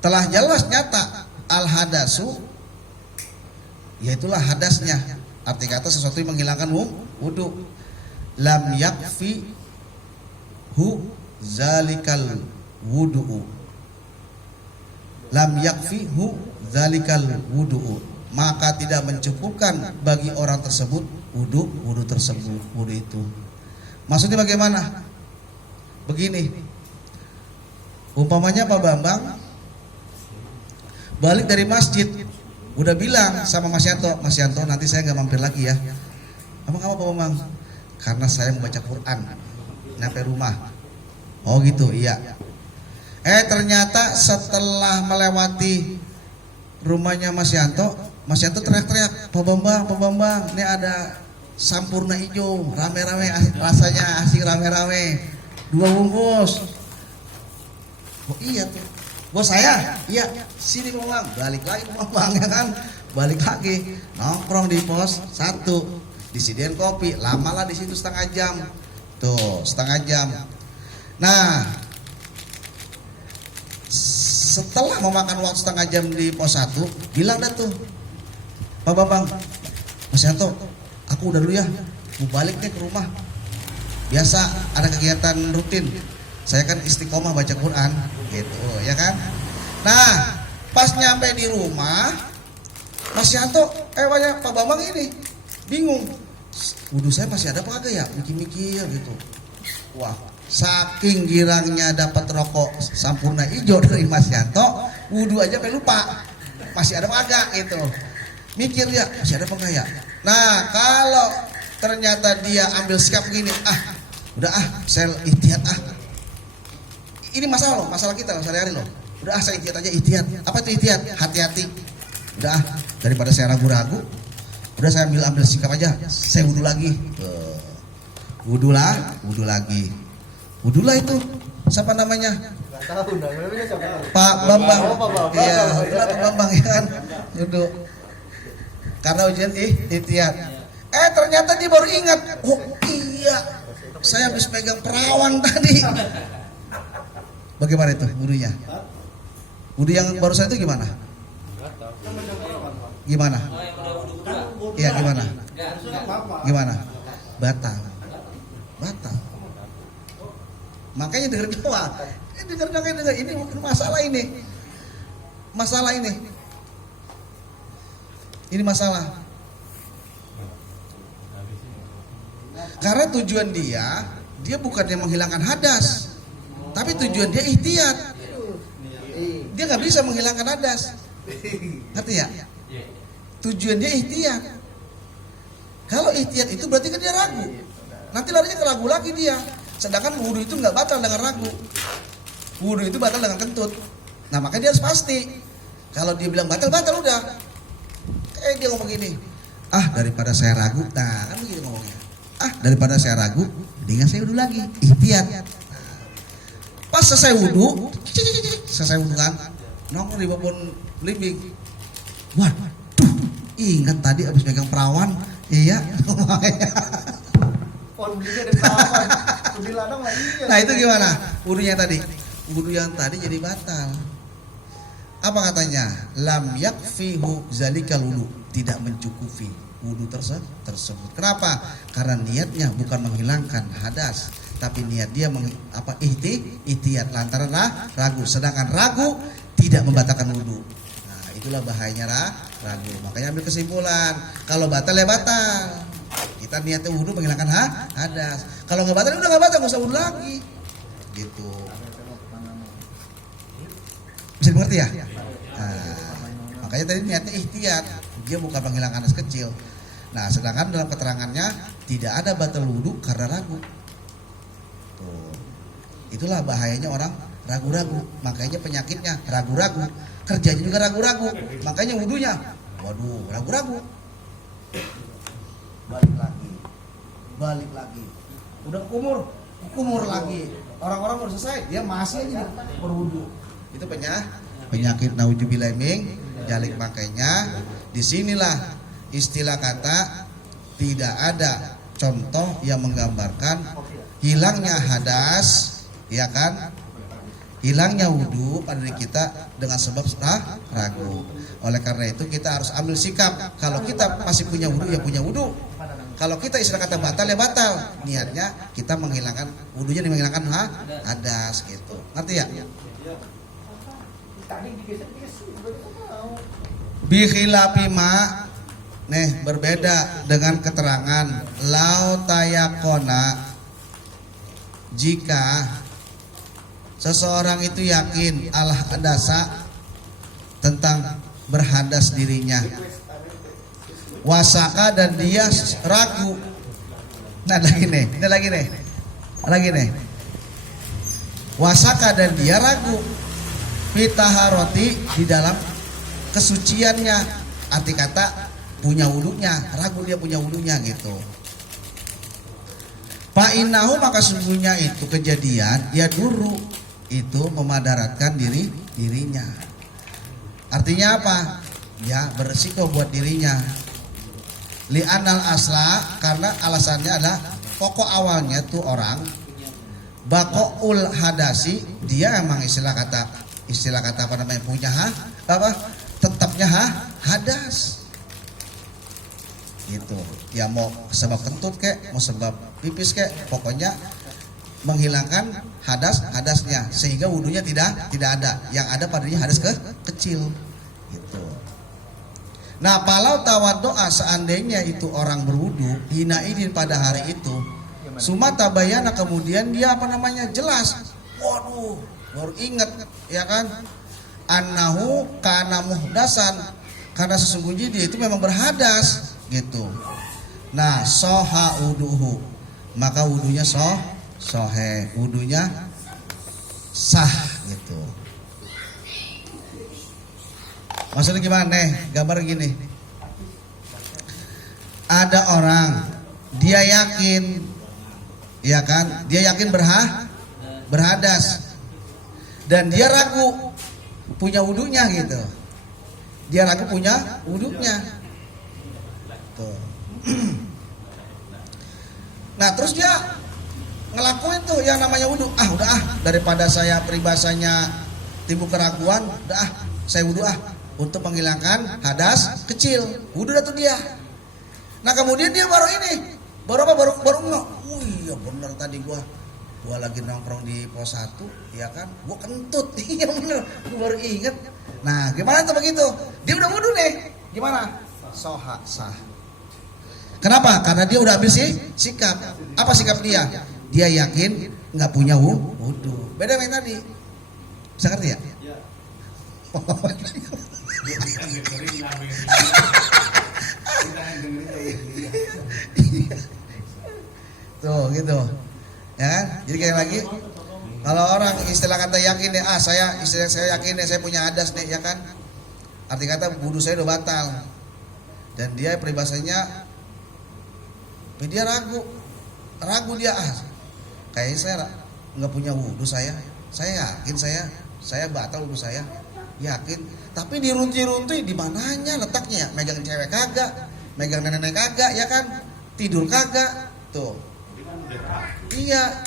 telah jelas nyata al hadasu, yaitulah hadasnya, arti kata sesuatu yang menghilangkan wudu. Lam yakfi hu zalikal wudu'u, lam yakfi hu zalikal wudu'u, maka tidak mencukupkan bagi orang tersebut wudu tersebut, wudu itu. Maksudnya bagaimana? Begini, umpamanya Pak Bambang balik dari masjid, udah bilang sama Mas Yanto nanti saya nggak mampir lagi ya. Emang apa Pak Bambang? Karena saya membaca Quran sampai rumah. Oh gitu, iya. Ternyata setelah melewati rumahnya Mas Yanto teriak-teriak, Pak Bambang, ini ada sampurna hijau, rame-rame, rasanya asik rame-rame, 2 bungkus. Oh iya tuh, bos saya, iya, sini Pak Bambang, balik lagi Pak Bambang ya kan, balik lagi, nongkrong di pos 1, disediain kopi, lamalah di situ setengah jam, tuh setengah jam. Nah, setelah memakan waktu setengah jam di pos 1, bilang dah tuh, Pak Bambang, Mas Yanto, aku udah dulu ya, mau balik nih ke rumah. Biasa ada kegiatan rutin, saya kan istiqomah baca Quran, gitu ya kan. Nah, pas nyampe di rumah, Mas Yanto, Pak Bambang ini bingung, wudhu saya masih ada apa kagak ya, mikir-mikir gitu. Wah, saking girangnya dapat rokok sampurna hijau dari Mas Yanto, wudhu aja sampai lupa masih ada apa kagak gitu. Mikir ya, masih ada apa kagak ya. Nah, kalau ternyata dia ambil sikap begini, udah saya ihtiyat ini masalah kita sehari-hari loh. Udah saya ihtiyat aja, ihtiyat. Apa itu ihtiyat? Hati-hati. Udah daripada saya ragu-ragu, udah saya ambil sikap aja, saya wudhu lagi. Wudhu lagi. Wudhu lah itu. Siapa namanya? Pak Bambang. Iya, Pak Bambang ya kan. Wudhu. Karena ujian ihtiyat. Ternyata dia baru ingat. Oh iya, saya habis pegang perawan tadi. Bagaimana itu wudhunya? Wudhu yang barusan itu gimana? Gimana? Iya gimana? Gimana? Batal. Makanya dengar doa. Dengar ini masalah ini. Ini masalah. Karena tujuan dia bukannya menghilangkan hadas, tapi tujuan dia ihtiyat. Dia nggak bisa menghilangkan hadas. Ngerti ya? Tujuan dia ihtiyat. Kalau ihtiyat itu berarti kan dia ragu. Nanti larinya ke ragu lagi dia. Sedangkan wudhu itu nggak batal dengan ragu. Wudhu itu batal dengan kentut. Nah makanya dia harus pasti. Kalau dia bilang batal udah. Dia ngomong gini. Daripada saya ragu. Nah kan begitu ngomongnya. Daripada saya ragu, mendingan saya wudhu lagi. Ihtiyat. Pas selesai wudhu kan, nongol di babon belimbing. Waduh, ingat tadi abis megang perawan. Iya. Nah itu gimana? Wudhu yang tadi jadi batal. Apa katanya? Lam yakfihu zalikal wudu, tidak mencukupi wudhu tersebut. Kenapa? Karena niatnya bukan menghilangkan hadas, tapi niat dia ihtiyat lantaran ragu. Sedangkan ragu tidak membatalkan wudhu. Nah itulah bahayanya ragu. Makanya ambil kesimpulan, kalau batal ya batal. Kita niatnya wudhu menghilangkan hadas. Kalau nggak batal udah nggak batal, nggak usah wudhu lagi. Gitu. Bisa dimengerti ya? Nah, makanya tadi niatnya ihtiyat, dia bukan menghilangkan hadas kecil. Nah, sedangkan dalam keterangannya tidak ada batal wudhu karena ragu. Tuh. Itulah bahayanya orang ragu-ragu. Makanya penyakitnya ragu-ragu, kerjanya juga ragu-ragu. Makanya wudhunya, waduh, ragu-ragu. Balik lagi. Udah kumur lagi. Orang-orang baru selesai, dia masih aja berwudhu. Itu penyakit naudzubillah min dzalik. Makanya disinilah istilah kata tidak ada contoh yang menggambarkan hilangnya hadas, ya kan? hilangnya wudhu pada diri kita dengan sebab ragu. Oleh karena itu kita harus ambil sikap. Kalau kita masih punya wudhu, ya punya wudhu. Kalau kita istilah kata batal, ya batal. Niatnya kita menghilangkan wudhunya, menghilangkan hadas gitu. Ngerti ya? Bikhilafi ma, nih berbeda dengan keterangan lau tayakona, jika seseorang itu yakin al hadasa, tentang berhadas dirinya, wasaka, dan dia ragu. Nah lagi nih wasaka, dan dia ragu fitaharoti, di dalam kesuciannya, arti kata punya wudhunya, ragu dia punya wudhunya gitu. Fa'innahu, maka sungguhnya itu kejadian ya dulu itu memadaratkan dirinya. Artinya apa? Ya beresiko buat dirinya. Li'anal asla, karena alasannya adalah pokok awalnya tuh orang bakoul hadasi, dia emang istilah kata apa namanya, punya tetapnya hadas gitu. Ya mau sebab kentut kek, mau sebab pipis kek, pokoknya menghilangkan hadasnya sehingga wudhunya tidak ada. Yang ada padanya hadas kecil gitu. Nah, kalau tawaddoa, seandainya itu orang berwudu hinaidin pada hari itu, sumata bayana, kemudian dia apa namanya, jelas, waduh, baru ingat, ya kan, annahu kana muhdasan, karena sesungguhnya dia itu memang berhadas gitu. Nah, soha wuduhu, maka wudunya sohe, wudunya sah gitu. Maksudnya gimana nih? Gambar gini. Ada orang, dia yakin, ya kan? Dia yakin berhadas, dan dia ragu punya wudhunya gitu. Dia ragu punya wudhunya. Tuh. Nah, terus dia ngelakuin tuh yang namanya wudhu. Udah daripada saya peribahasanya timbul keraguan, saya wudhu untuk menghilangkan hadas kecil. Wudhu dah tuh dia. Nah, kemudian dia baru ngeh. Iya bener, tadi gua lagi nongkrong di pos 1, ya kan, gua kentut. Iya bener, gua baru inget. Nah, gimana tuh begitu? Dia udah wudhu nih. Gimana? Sah. Kenapa? Karena dia udah ambil sikap. Apa sikap dia? Dia yakin nggak punya wudhu. Beda dengan tadi. Bisa ngerti ya? Tuh gitu, ya kan? Jadi kayak lagi, kalau orang istilah kata yakin nih, saya yakin nih, saya punya hadas nih, ya kan? Arti kata wudhu saya udah batal, dan dia peribahasanya, dia ragu dia, kayaknya saya nggak punya wudhu, saya yakin saya batal wudhu saya, yakin, tapi dirunti-runti di mananya letaknya, megang cewek kagak, megang nenek kagak, ya kan, tidur kagak, tuh, iya,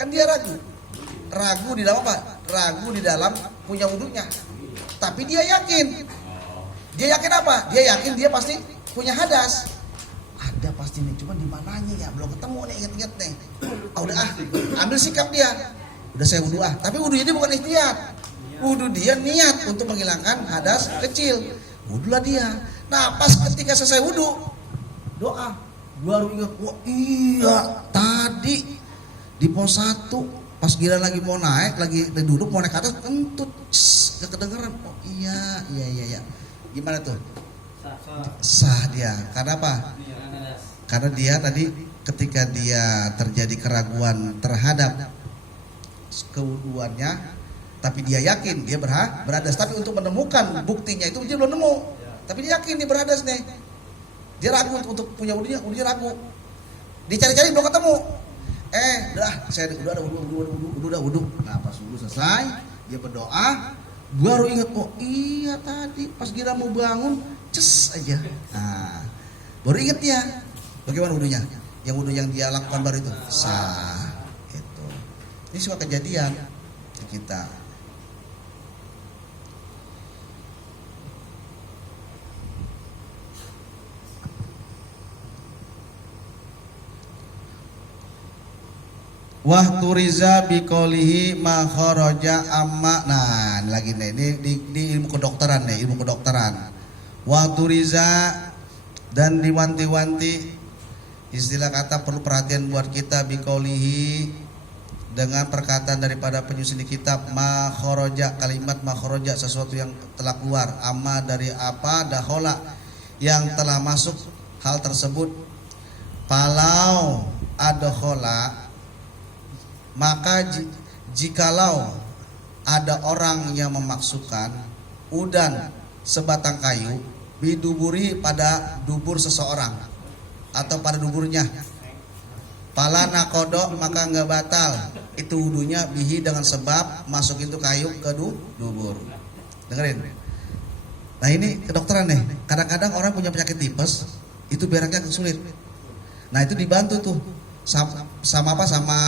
kan dia ragu di dalam apa? Ragu di dalam punya wudhunya, tapi dia yakin apa? Dia yakin dia pasti punya hadas, ada pasti nih, cuma di mananya ya, belum ketemu nih, inget nih, ambil sikap dia, udah saya wudhu, tapi wudhunya dia bukan ikhtiar. Wudhu dia niat untuk menghilangkan hadas kecil. Wudhulah dia. Nah, pas ketika selesai wudhu, doa, baru ingat, iya tadi di pos 1 pas gila lagi mau naik, lagi duduk mau naik ke atas, kentut, gak kedengeran. Iya. Gimana tuh? Sah dia. Karena apa? Karena dia tadi ketika dia terjadi keraguan terhadap kewuduannya, tapi dia yakin dia berhadas, tapi untuk menemukan buktinya itu dia belum nemu, tapi dia yakin dia berhadas nih, dia ragu untuk punya wudhunya ragu, dicari-cari belum ketemu, saya udah wudhu. Nah, pas wudhu selesai, dia berdoa, baru ingat, iya tadi pas kira mau bangun, aja, nah, baru ingat dia, bagaimana wudhunya, yang dia lakukan baru itu sah, itu, ini suka kejadian. kita. Wahturiza biqolihi ma kharaja amma. Nah, lagi nih ini di ilmu kedokteran nih, ilmu kedokteran. Wahturiza dan diwanti-wanti, istilah kata perlu perhatian buat kita, biqolihi dengan perkataan daripada penyusun di kitab, ma kharaja, kalimat ma kharaja sesuatu yang telah keluar, amma dari apa, dakhala yang telah masuk hal tersebut. Palau adkhala, maka jikalau ada orang yang memasukkan udan sebatang kayu biduburi pada dubur seseorang atau pada duburnya, pala nakodo maka nggak batal itu wudunya bihi dengan sebab masuk itu kayu ke dubur. Dengerin. Nah ini kedokteran nih. Kadang-kadang orang punya penyakit tipes itu beraknya sulit. Nah itu dibantu tuh sama apa, sama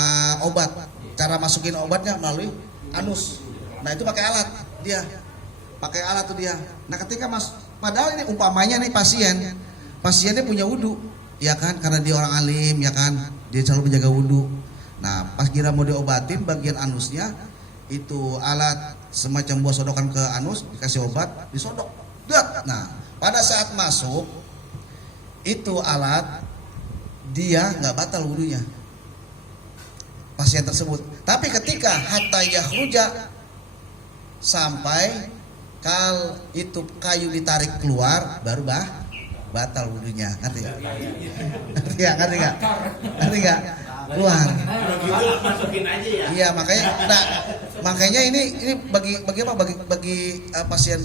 obat. Cara masukin obatnya melalui anus. Nah itu pakai alat dia, pakai alat tuh dia. Nah ketika padahal ini umpamanya nih pasiennya punya wudu, ya kan, karena dia orang alim, ya kan, dia selalu menjaga wudu. Nah pas kira mau diobatin bagian anusnya, itu alat semacam buah sodokan ke anus, dikasih obat, disodok. Nah pada saat masuk itu alat, dia nggak batal wudunya pasien tersebut. Tapi ketika hatta yakhruja, sampai kal itu kayu ditarik keluar baru batal wudunya. Ngerti nggak? Ngerti nggak? Keluar. Masukin aja ya. Iya makanya ini bagi pasien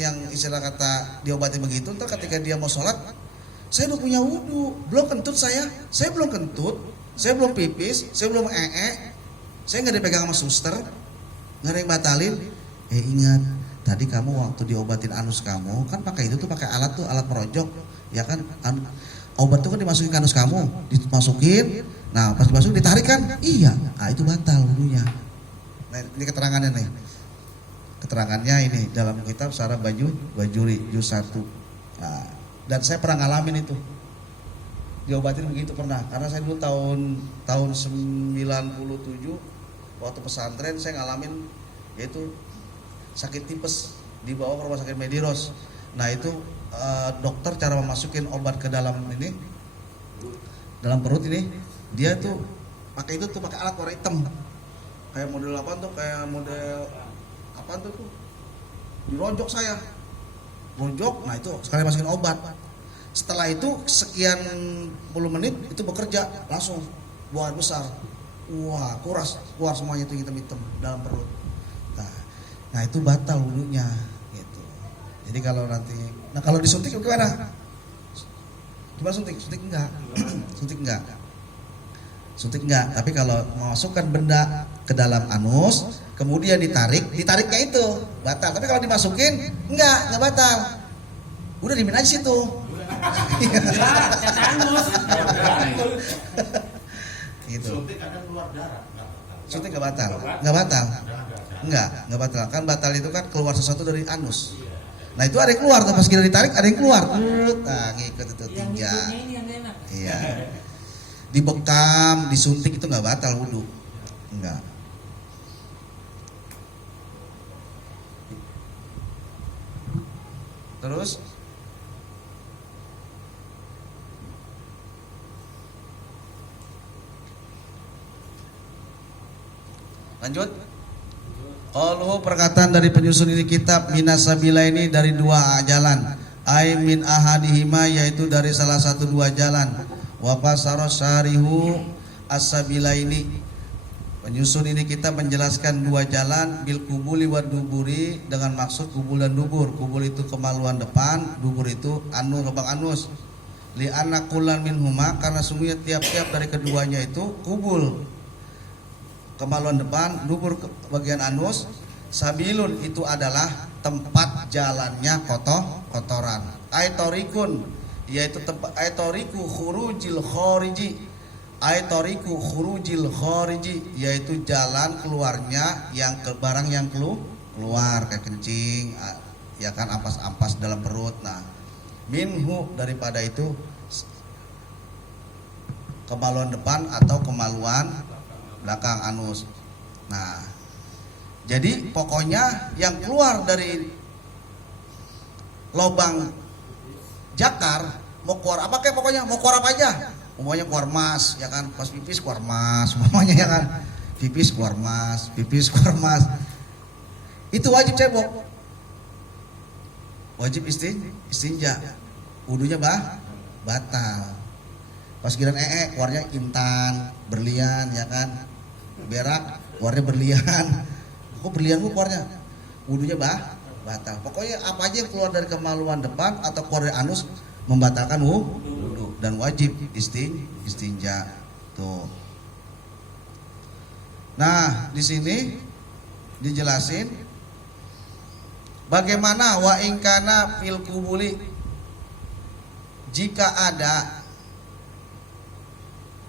yang istilah kata diobati begitu, ntar ketika dia mau sholat, saya udah punya wudu, belum kentut saya belum kentut, saya belum pipis, saya belum saya nggak dipegang sama suster, nggak ada yang batalin. Ingat, tadi kamu waktu diobatin anus kamu kan pakai itu tuh, pakai alat tuh, alat merojok, ya kan? Obat tuh kan dimasukin ke anus kamu, dimasukin, nah pas dimasukin ditarik kan, iya, nah itu batal wudunya. Nah ini keterangannya nih, keterangannya ini dalam kitab Syarah Bajuri juz 1. Nah, dan saya pernah ngalamin itu, diobatin begitu pernah, karena saya dulu tahun 97 waktu pesantren saya ngalamin yaitu sakit tipes, dibawa ke rumah sakit Mediros. Nah itu dokter cara memasukin obat ke dalam ini, dalam perut ini, dia tuh pakai itu tuh, pakai alat warna hitam, kayak model apa tuh, kayak model apa tuh dirojok saya, rojok. Nah itu sekali masukin obat, setelah itu sekian puluh menit itu bekerja langsung buang air besar, wah keluar semuanya itu hitam-hitam dalam perut. Nah itu batal wudunya gitu. Jadi kalau nanti, nah kalau disuntik gimana? Gimana suntik? Suntik enggak. Suntik enggak. Tapi kalau memasukkan benda ke dalam anus, kemudian ditariknya itu batal. Tapi kalau dimasukin enggak batal. Udah dimin aja situ. Gitu. Suntik ada keluar darah. Suntik enggak batal. Enggak batal. Kan batal itu kan keluar sesuatu dari anus. Nah itu ada yang keluar tuh, pas kira ditarik ada yang keluar. Nah ngikut itu tinja. Iya. Dibekam, disuntik itu nggak batal wudu. Enggak. Terus lanjut. Qaluhu, perkataan dari penyusun ini kitab, minasabila ini dari dua jalan, ay min ahadihima, yaitu dari salah satu dua jalan. Wa fasara syarihu as-sabila ini, penyusun ini kitab menjelaskan dua jalan, bil kubuli wa duburi, dengan maksud kubul dan dubur. Kubul itu kemaluan depan, dubur itu lubang anus. Li anna kullan minhuma, karena sungguhnya tiap-tiap dari keduanya itu kubul kemaluan depan, dubur bagian anus, sabilun itu adalah tempat jalannya kotoran. Aitorikun, yaitu tempat aitoriku khurujil khariji, Aitoriku khurujil khariji, yaitu jalan keluarnya yang ke barang yang keluar kayak kencing, ya kan, ampas-ampas dalam perut. Nah, minhu daripada itu kemaluan depan atau kemaluan belakang anus. Nah, jadi pokoknya yang keluar dari lubang jakar mau keluar apa, kayak pokoknya mau keluar apa aja. Umumnya keluar mas, ya kan, pas pipis keluar mas, umumnya ya kan, pipis keluar mas, pipis keluar mas. Itu wajib cebok, wajib istinja, wudunya batal. Pas giran keluarnya intan, berlian, ya kan, berak keluarnya berlian. Kok berlian bu keluarnya? Wudunya batal. Pokoknya apa aja yang keluar dari kemaluan depan atau keluar dari anus membatalkan wudu dan wajib istinja tuh. Nah, di sini dijelasin bagaimana wa ingkana fil kubuli, jika ada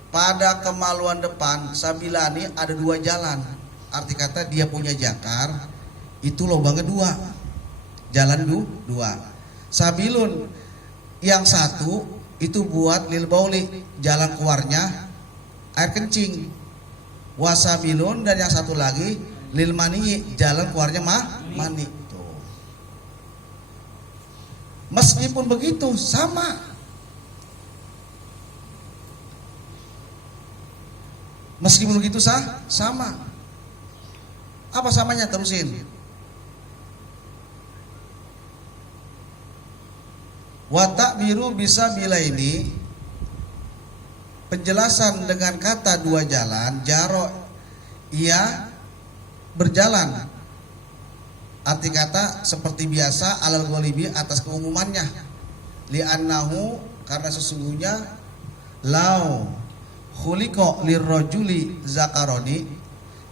pada kemaluan depan sabilani, ada dua jalan. Arti kata dia punya jakar, itu lubangnya dua, jalan dua. Sabilun yang satu itu buat lil bauli, jalan keluarnya air kencing. Wasabilun, dan yang satu lagi lil mani, jalan keluarnya mani. Tuh. Meskipun begitu sama. Meskipun begitu sama. Apa samanya? Terusin. Watak biru bisa bila ini penjelasan dengan kata dua jalan, jaro ia berjalan. Arti kata seperti biasa, alal ghalibi, atas keumumannya. Li'annahu, karena sesungguhnya lau khuliqa lirrajuli zakaroni,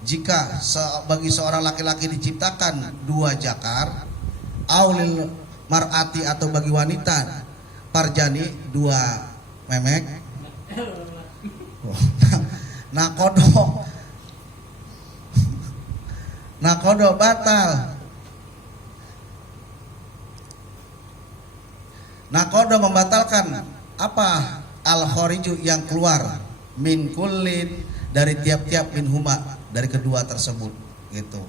jika bagi seorang laki-laki diciptakan dua jakar, aulil mar'ati, atau bagi wanita parjani, dua memek, nakodo batal. Nakodo membatalkan apa? Al khariju, yang keluar, min kullin, dari tiap-tiap min huma, dari kedua tersebut, gitu.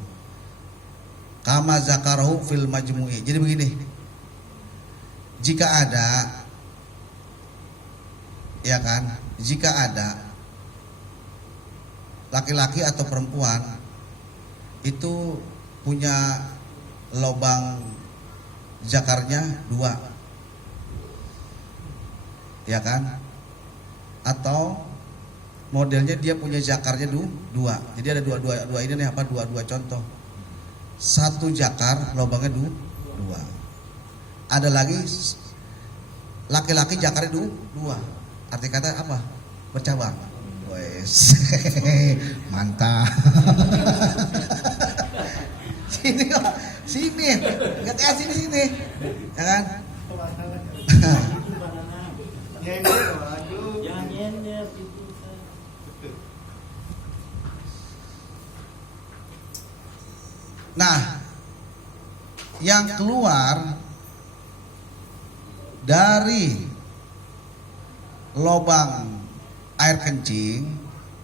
Kama zakarahu fil majmu'i. Jadi begini, jika ada, ya kan, jika ada laki-laki atau perempuan itu punya lubang jakarnya dua, ya kan, atau modelnya dia punya jakarnya dua. Jadi ada dua ini nih, apa, dua contoh. Satu jakar lubangnya dua. Ada lagi laki-laki jakarnya dua. Arti kata apa? Bercabang. Wes, mantap. Sini, nggak kayak sini, ya kan? Nah, yang keluar dari lubang air kencing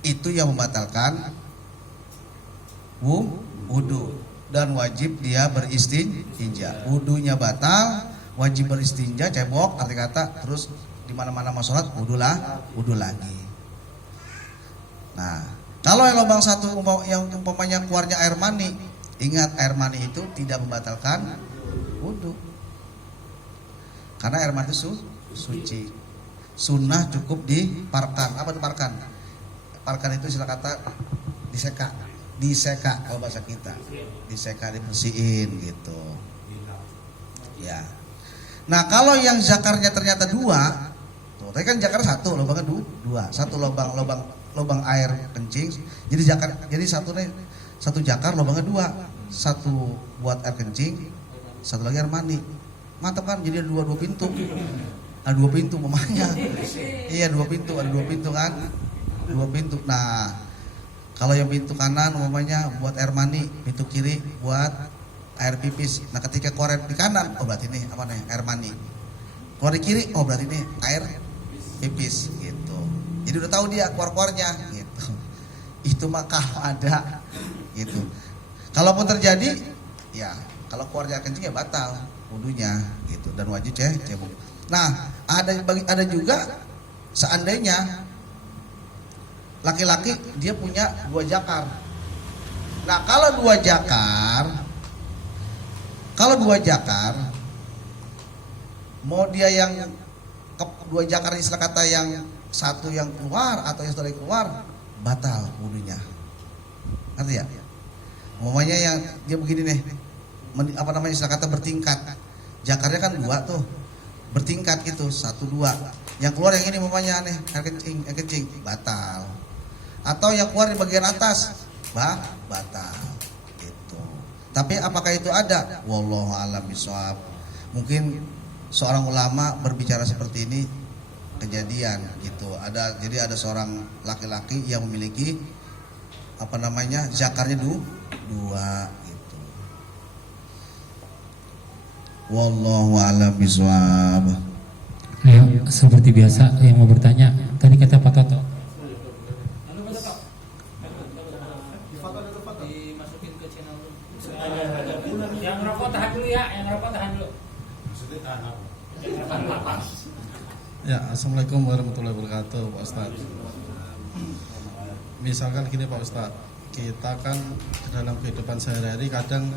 itu yang membatalkan wudu, dan wajib dia beristinja. Wudunya batal, wajib beristinja, cebok, arti kata, terus di mana-mana mau sholat wudu lagi. Nah, kalau yang lubang satu yang umpamanya keluarnya air mani, ingat, air mani itu tidak membatalkan wudu, karena air mani itu suci. Sunnah cukup diparkan. Apa itu parkan? Parkan itu istilah kata diseka kalau bahasa kita, diseka, dibersihin gitu, ya. Nah, kalau yang jakarnya ternyata dua, tuh, tadi kan jakar satu, lubangnya dua, satu lubang air kencing, jadi satu jakar lubangnya dua, satu buat air kencing, satu lagi air mani. Mantap kan? Jadi ada dua pintu. Ada dua pintu mamanya. Iya, ada dua pintu kan. 2 pintu. Nah, kalau yang pintu kanan umpamanya buat air mani, pintu kiri buat air pipis. Nah, ketika keluar di kanan, oh berarti ini apa nih? Air mani. Keluar di kiri, oh berarti ini air pipis gitu. Jadi udah tahu dia keluarnya gitu. Itu mah kalau ada gitu. Kalaupun terjadi, ya kalau keluarnya kencing ya batal wudunya gitu dan wajib cebok. Nah, ada juga seandainya laki-laki dia punya 2 jakar. Nah, kalau 2 jakar, mau dia yang 2 jakar istilah kata yang satu yang keluar atau yang sudah keluar, batal wudunya. Ngerti ya? Umpamanya yang dia begini nih, apa namanya istilah kata bertingkat. Jakarnya kan 2 tuh, bertingkat gitu, 1, 2. Yang keluar yang ini umpamanya nih, air kencing, batal. Atau yang keluar di bagian atas, batal. Gitu. Tapi apakah itu ada? Wallahu a'lam bishawab. Mungkin seorang ulama berbicara seperti ini kejadian gitu. Jadi ada seorang laki-laki yang memiliki apa namanya zakarnya 2 gitu. Wallahu a'lam bishawab. Ayo, seperti biasa yang mau bertanya. Tadi kata Pak Toto. Dimasukin ke channel dulu. Yang rokok tahan dulu ya, yang rokok tahan dulu. Ya, assalamualaikum warahmatullahi wabarakatuh, Pak Ustadz. Misalkan gini Pak Ustadz, kita kan dalam kehidupan sehari-hari kadang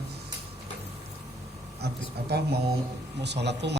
mau sholat tuh